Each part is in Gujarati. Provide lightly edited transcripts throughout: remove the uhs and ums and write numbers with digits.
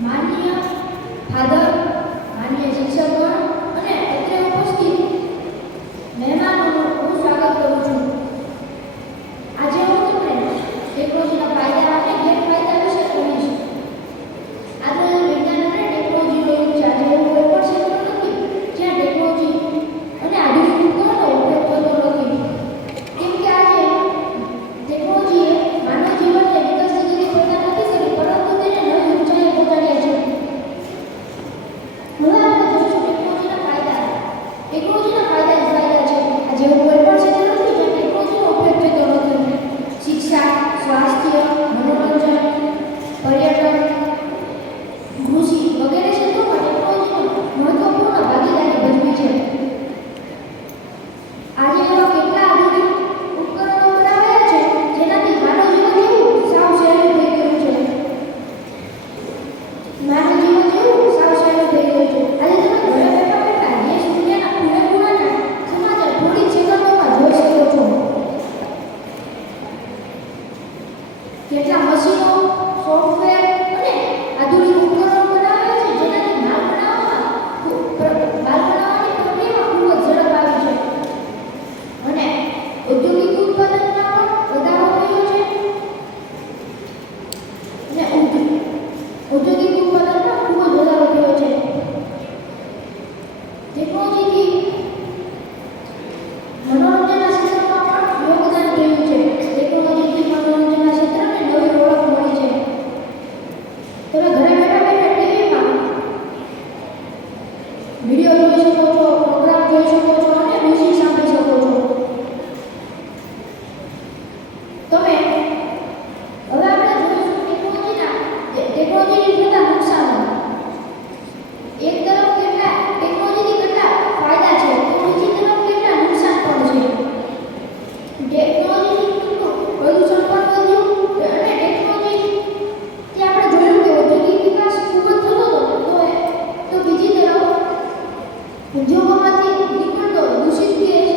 માનનીય ફાધર, માનનીય શિક્ષકગણ અને અત્રે ઉપસ્થિત મહેમાનોનું હું સ્વાગત કરું છું. આજે હું તમને ટેકનોલોજીના ફાયદા અને ગેરફાયદા વિશે કહીશ. આજે વિજ્ઞાન અને ટેકનોલોજીનો યુગ છે. આજે એવું કોઈ પણ ક્ષેત્ર નથી જ્યાં ટેકનોલોજી અને આધુનિક ઉપકરણોનો ઉપયોગ થતો નથી. કેમ કે આજે ટેકનોલોજીએ માનવ જીવનને વિકસિત રીતે પ્રદાન નથી કરી, પરંતુ તેને નવી ઊંચાઈએ પહોંચાડ્યા છે. હવે આપણે જોઈશું ટેકનોલોજીના ફાયદા. ટેકનોલોજીના ફાયદા જ ફાયદા છે. આજે એવું કોઈ પણ ક્ષેત્ર નથી જ્યાં ટેકનોલોજીનો ઉપયોગ થતો નથી. શિક્ષા, સ્વાસ્થ્ય, મનોરંજન, પર્યટન, કૃષિ વગેરે ક્ષેત્રોમાં ટેકનોલોજીનો મહત્વપૂર્ણ ભાગીદારી ભજવી છે. આજે એવા કેટલા આધુનિક ઉપકરણો બનાવ્યા છે જેનાથી માનવ જીવન જેવું સાવ સહેલું થઈ ગયું છે. માનવ જીવન જેવું સાવ સહેલું થઈ ગયું છે. આજે તમે ઘરે બેઠા બેઠા દેશ દુનિયાના ખૂણે ખૂણાના સમાચાર થોડી સેકન્ડોમાં જોઈ શકો છો. કેટલા મશીનો, સોફ્ટવેર અને આધુનિક ઉપકરણો બનાવ્યા છે જેનાથી માલ બનાવવાની પ્રક્રિયામાં ખૂબ જ ઝડપ આવી છે અને ઔદ્યોગિક ઉત્પાદનમાં પણ વધારો થયો છે અને ઔદ્યોગિક ઉત્પાદનમાં ખૂબ જ વધારો થયો છે. ટેકનોલોજીથી મનોરંજનના ક્ષેત્રમાં પણ યોગદાન થયું છે. ટેકનોલોજીથી મનોરંજનના ક્ષેત્રને નવી ઓળખ મળી છે. તમે ઘરે બેઠા બેઠા ટીવીમાં વિડીયો જોઈ શકો છો, પ્રોગ્રામ જોઈ શકો છો અને મ્યુઝિક સાંભળી શકો છો. તમે હવે આપણે જોઈશું ટેકનોલોજીથી થતા નુકસાનો. એક તરફ કેટલા ટેકનોલોજીથી કેટલા ફાયદા છે તો બીજી તરફ કેટલા નુકસાન પણ છે. ટેકનોલોજીથી કેટલું પ્રદૂષણ પણ વધ્યું અને ટેકનોલોજીથી આપણે જોયું કે ઔદ્યોગિક વિકાસ ખૂબ જ થતો હતો તો બીજી તરફ ઉદ્યોગોમાંથી નીકળતો દૂષિત ગેસ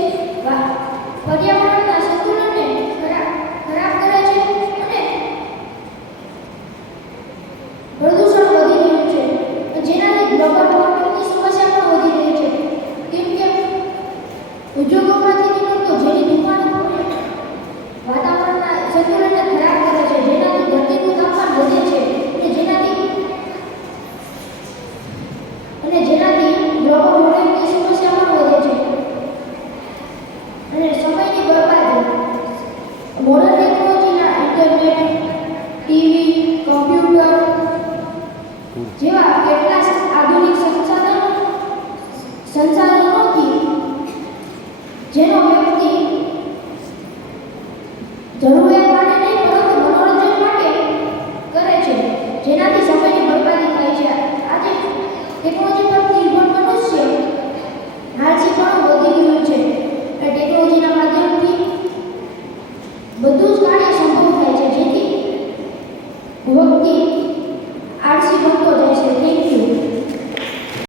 પર્યાવરણના સંતુલનને ખરાબ કરે છે અને પ્રદૂષણ વધી રહ્યું છે, જેનાથી ગ્લોબલ વોર્મિંગની સમસ્યા પણ વધી રહી છે. કેમ કે ઉદ્યોગોમાંથી નીકળતો ઝેરી ધુમાડો વાતાવરણના સંતુલનને ખરાબ કરે છે, જેનાથી ધરતીનું તાપમાન વધે છે અને જેનાથી ગ્લોબલ વોર્મિંગની સમસ્યા પણ વધે છે અને સમયની બરબાદી. મોડર્ન ટેકનોલોજીના ઇન્ટરનેટ, ટીવી, કમ્પ્યુટર જેવા કેટલા આધુનિક સંસાધનોથી જેનો વ્યક્તિ જરૂરિયાત